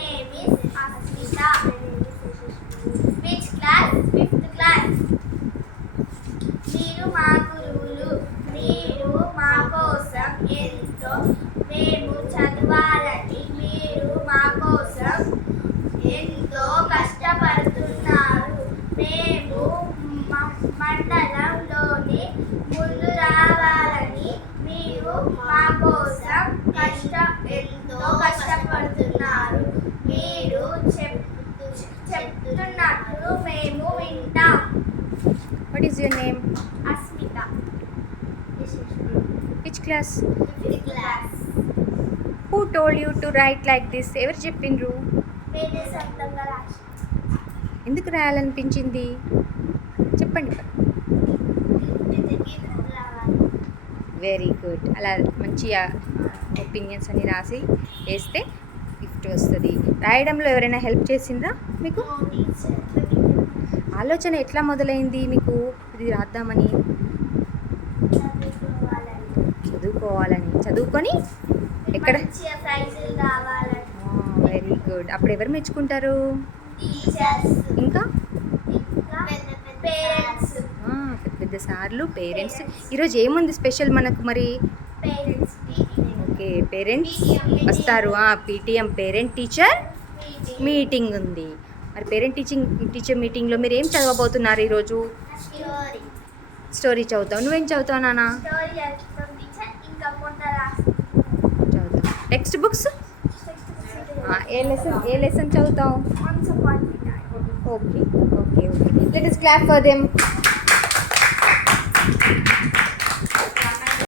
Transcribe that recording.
name is Asmita. Which class? Fifth class. మీరు మా గురువులు. మీరు మా కోసం ఎంతో మేము చదవాలని మీరు మా కోసం ఎంతో కష్టపడుతున్నారు. మేము మండలంలోని ముందు రావాలని మీరు మా కోసం ఎంతో కష్టపడుతున్నారు. మీరు చెప్తున్నట్లు మేము వింటాం. What is your name? Asmita. Which class? Fifth class. Who told you to write like this? ఎవరు చెప్పిండ్రు? వేరే సొంతంగా రాసి. ఎందుకు రాయాలనిపించింది చెప్పండి. Very good. అలా మంచిగా ఒపీనియన్స్ అని రాసి వేస్తే గిఫ్ట్ వస్తుంది. రాయడంలో ఎవరైనా హెల్ప్ చేసిండ్రా మీకు? ఆలోచన ఎట్లా మొదలైంది మీకు ఇది రాద్దామని? చదువుకొని ఎక్కడ? Very good. అప్పుడు ఎవరు మెచ్చుకుంటారు? ఇంకా పెద్ద సార్లు, పేరెంట్స్. ఈరోజు ఏముంది స్పెషల్ మనకు మరి? ఓకే, పేరెంట్స్ వస్తారు. పీటీఎం పేరెంట్ టీచర్ మీటింగ్ ఉంది. మరి పేరెంట్ టీచర్ మీటింగ్లో మీరు ఏం చదవబోతున్నారు ఈరోజు? స్టోరీ చదువుతావు. నువ్వేం చదువుతావు నాన్న? చదువుతావు. టెక్స్ట్ బుక్స్ ఏ లెసన్ చదువుతావు? Okay okay okay. Let us clap for them.